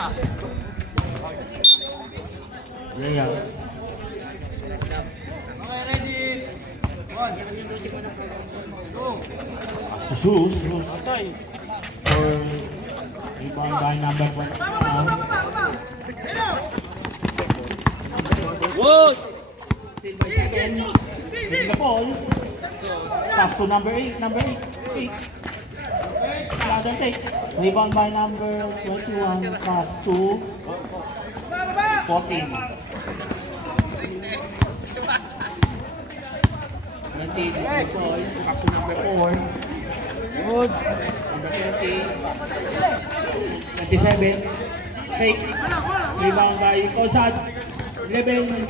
Yeah. Okay, ready. One. Zeus. For rebound by number 1. Good. Take the ball. Pass to number 8. Another take. Rebound by number 21. Pass to 14. 20. Ball. Pass to number 4. Good. Number 20. 27. Fake. Rebound by Kosad. 11.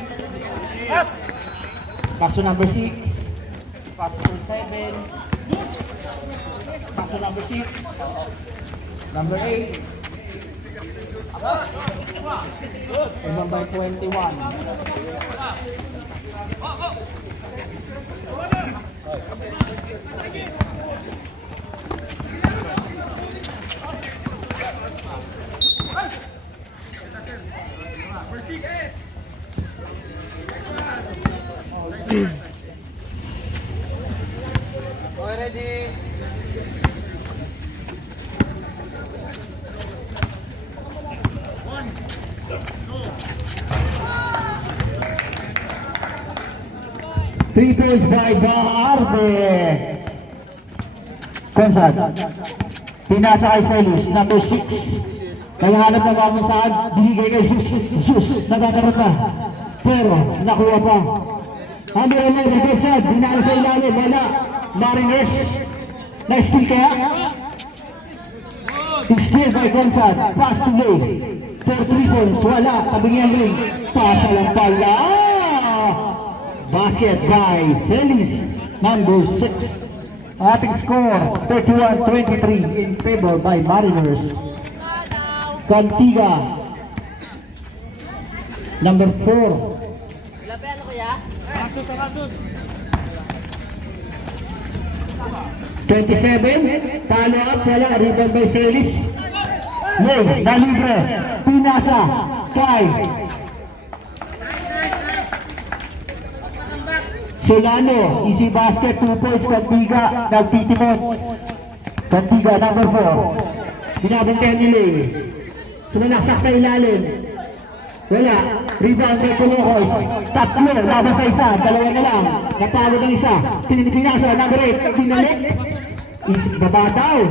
Pass to number 6. Pass to 7. Pass to number 6. Number 8. Rebound by 21. Okay, ready. Three points by Arbe. Konsad. Pinasa kay Celis, number 6. Naghahanap na kami saan, binigay kay Zeus. Nagkakarot na. Pero, nakuha pa. Number 11, Konsad. Binala sa ilalim, wala. Mariners. Na-steal kaya? Steal by Konsad. Pass to Lay. For 3 points, wala. Tabing yan rin. Pasa lang pala. Basket by Celis, number 6. Ating score, 31-23 in favor by Mariners. Cantiga, number 4. 27, talo up, wala, rebound by Celis. No, nalibre, pinasa, kay Solano, easy basket, 2 points, Cantiga, nagtitimon. Cantiga, number 4. Binabantayan nila eh. Sumalaksak sa ilalim. Wala, rebound by Colocos. Tatlo, laban sa isa, dalawa na lang. Natawag ang isa. Pinasa, number 8, pinalik. Baba daw.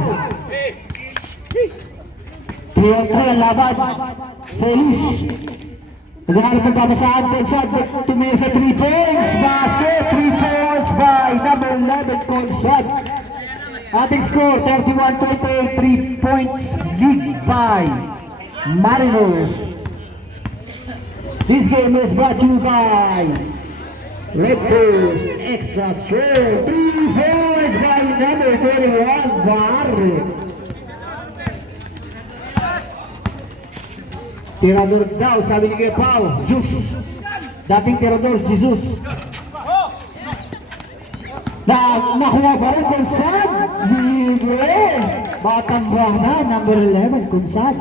3-on-3 ang laban. Celis. Naghahanap ng babasaan, Konsad, tumingin sa 3 points, basket, 3 points by number 11, Konsad. Ating score, 31-28, 3 points lead by Mariners. This game is brought to you by Red Bulls Extra Strength, 3 points by number 31, Barre. Tirador daw, sabi ni Kuya Pao, Zeus. Dating tirador, si Zeus. Nakuha pa rin, Konsad. Libre. Batang bata, number 11, Konsad.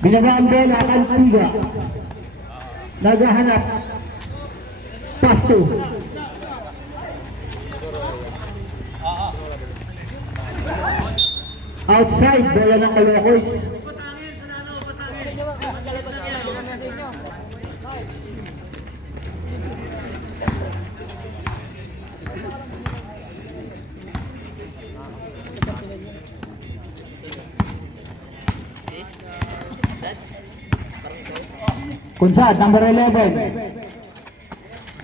Binagaan Bela, Cantiga. Naghahanap. Pasto. Outside, bola ng Calocos. Konsad, number 11.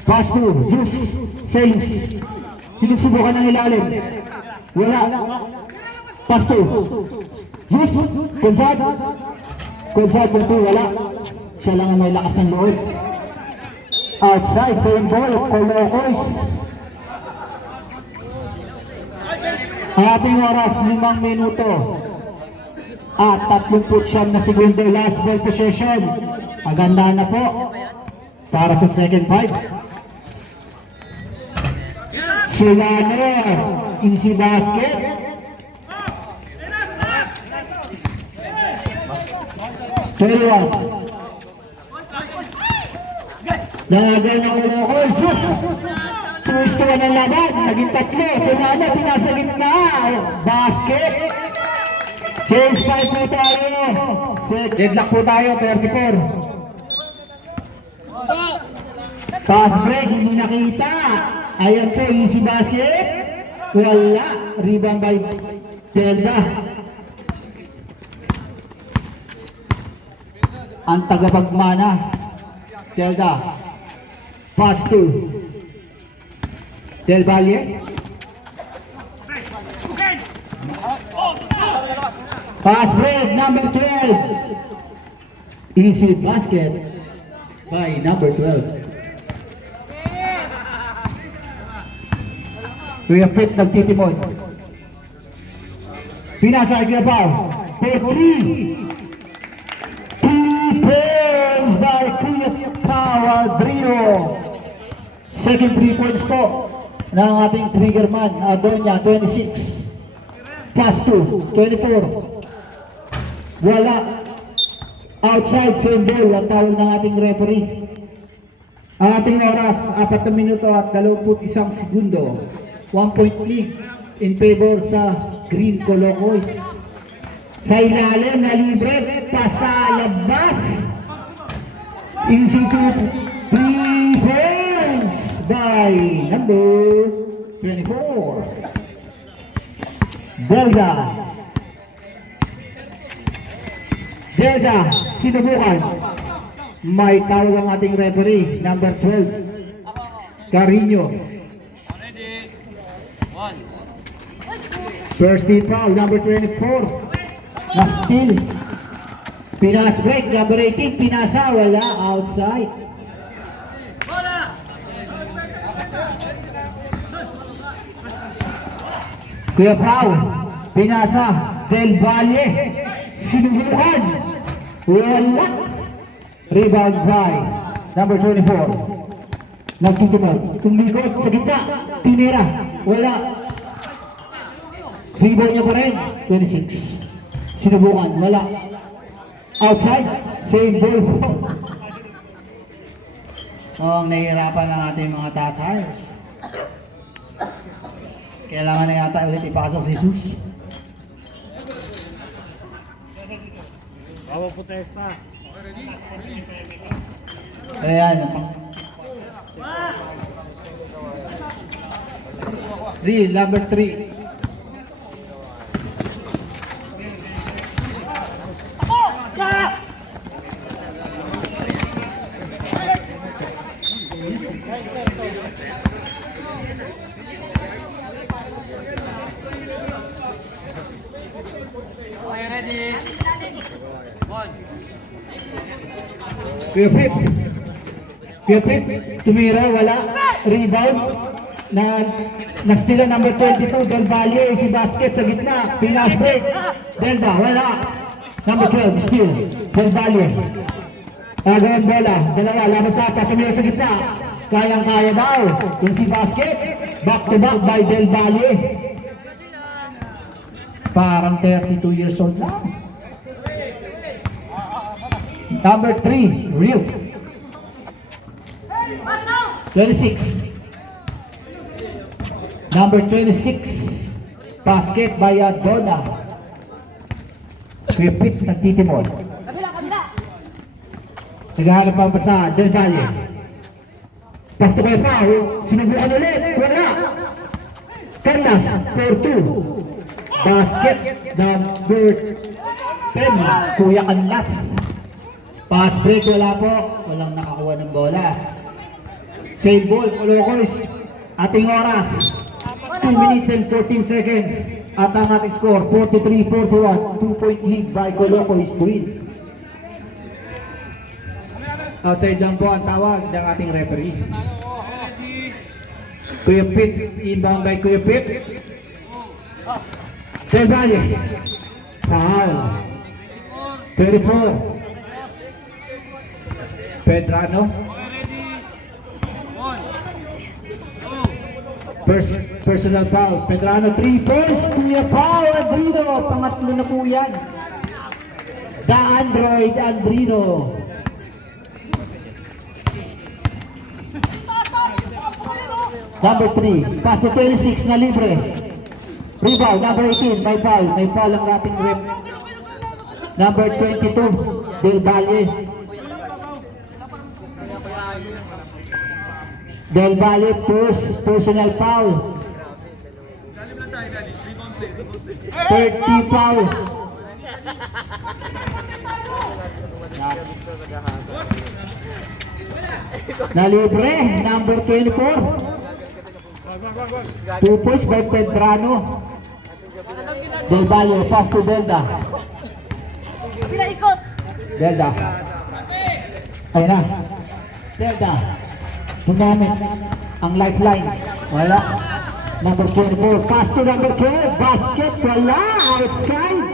Pass to Zeus, Saints. Sinusubukan ng ilalim. Wala. Pass to Zeus, Konsad. Konsad, wala. Siya lang ang may lakas ng loob. Outside, same ball, Colocos. Ang ating oras, 5 minuto. At 39 na segundo, last ball possession. Maganda na po para sa second fight. Solano, easy basket. 21. Nagagay ng Colocos. Shoot! Tuwistuan ng laban. Naging tatlo. Sunana, pinasa gitna. Basket. Change 5 po tayo. Deadlock po tayo, 34. Pass break, hindi nakita. Ayan po, easy basket. Wala. Rebound by Delta. Ang tagapagmana. Delta. Pass to Del Valle. Pass break, number 12. Easy basket by number 12. Kuya Pit nagtitimon. Pinasa kay Pao. For 3. 2 points by Kuya Pao Adrio. Second 3 points po ng ating trigger man, Adonia, 26. Plus 2, 24. Wala. Outside, same ball ang tawag ng ating referee. Ang ating oras, 4 minuto at 21 segundo. 1 point lead in favor sa Green Colocos. Sa ilalim na libre, pasalabas. Easy to 3 points by number 24. Delta. Delta, sinubukan. May tawag ang ating referee, number 12. Carino. Ready. 1. First team foul, number 24. Na steal. Pinas break, number 18. Pinasa, wala, outside. Kuya Pao, pinasa, Del Valle, sinubukan, wala. Rebound by number 24. Nagtitimod, tumikot sa gitna, tinira, wala. Rebound niya pa rin, 26. Sinubukan, wala. Outside, same ball po. Oh, nahihirapan ng ating mga tatayers. Kailangan na yata ulit ipasok si Sus. Bawa protesta. Ayan. Number 3. Okay, ready. 1. Pipit. Pipit. Tumira, wala. Rebound. Nastila number 22. Del Valle. Si basket sa gitna. Pinas break. Delta, wala. Number 12. Steal. Del Valle. Agawin bola. Dalawa. Laban sa apat. Tumira sa gitna. Kayang-kaya daw. Yung si basket. Back to back by Del Valle. Parang 32 years old na. Number 3, Rio. 26. Number 26, basket by Donna. Repeat, nagtitimod. Naghahanap pa sa Del Valle. Pasto kay Pao, sinubukan ulit, wala. Canlas, 4-2. Basket, number 10, Kuya Canlas. Pass break, wala po. Walang nakakuha ng bola. Save ball, Colocos. Ating oras, 2 minutes and 14 seconds. At ang ating score, 43-41. 2-point lead by Colocos Green. Outside lang po ang tawag ng ating referee. Kuya Pit, inbound by Kuya Pit. Del Valle. Foul. 34. Pedrano. Personal foul. Pedrano 3 points. Kuya Pao Adrino. Pangatlo na po yan. The Android Andrino. Number 3, pass to 26 na libre. Rebound, number 18, may foul. May foul ang ating rep. Number 22, Del Valle. Del Valle, personal foul. 30 foul. Na libre, number 24. 2 points by Pedrano. Del Valle, pass to Delda. Delda. Ayun na. Delda. Ginamit ang lifeline. Wala. Number 24. Pass to number 12. Basket. Wala. Outside.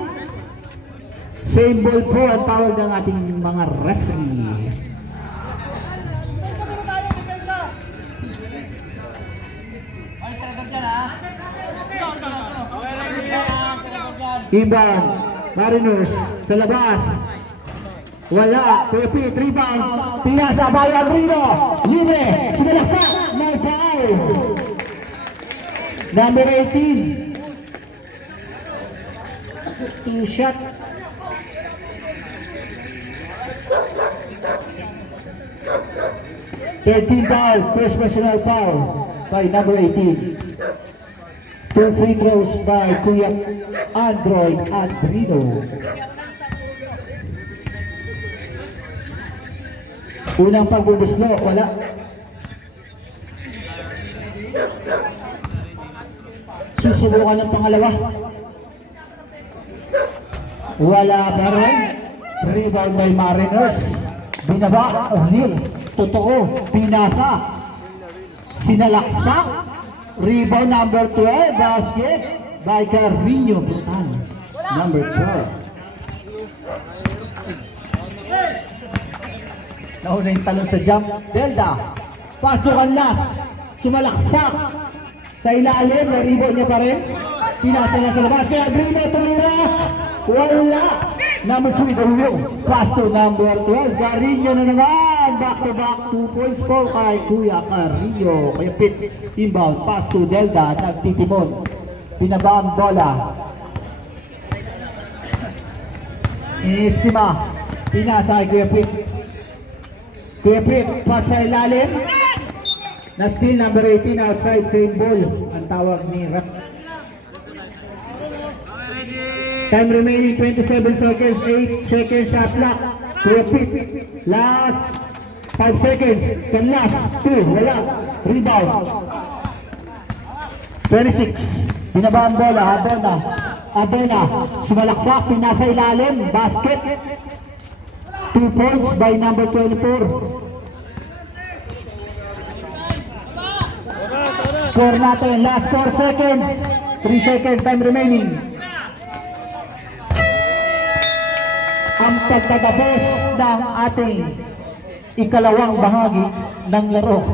Same ball po ang tawag ng ating mga referee. Iban, Mariners, sa labas. Wala, repeat, rebound. Pinasa, Bayan Rino. Libre, sinalaksa, may foul. Number 18. 2 shot. Foul, first personal foul by number 18. 2 free throws by Kuya Android Andrino. Unang pagbubuslo, wala. Susubukan ng pangalawa. Wala pa rin. Rebound by Mariners. Binaba, O'Neal. Totoo, pinasa. Sinalaksak. Rebound number 12, basket by Carrillo. Brutal. Number 12. Nauna yung talon sa jump. Delda. Pasukan last. Sumalaksak. Sa ilalim, na-rebound niya pa rin. Pinasa niya sa labas. Kaya Brino tumira. Wala. Number 3, Carrillo. Pass to number 12. Carrillo na naman. Back to back. 2 points po kay Kuya Carrillo. Kaya pit. Inbound. Pass to Delda. Nagtitimon. Pinaba ang bola. Isima. Pinasa kay Kuya Pit. Kuya Pit. Pass sa ilalim. Na still number 18 outside. Same ball. Ang tawag ni Raf. Time remaining 27 seconds, 8 seconds shot clock. Repeat. Last 5 seconds. Then last 2. Wala. Rebound. 26. Binaba ang bola. Abena. Sumalaksak. Pinasa ilalim. Basket. 2 points by number 24. Score natin. Last 4 seconds. 3 seconds. Time remaining. Ang pagtatapos ng ating ikalawang bahagi ng laro.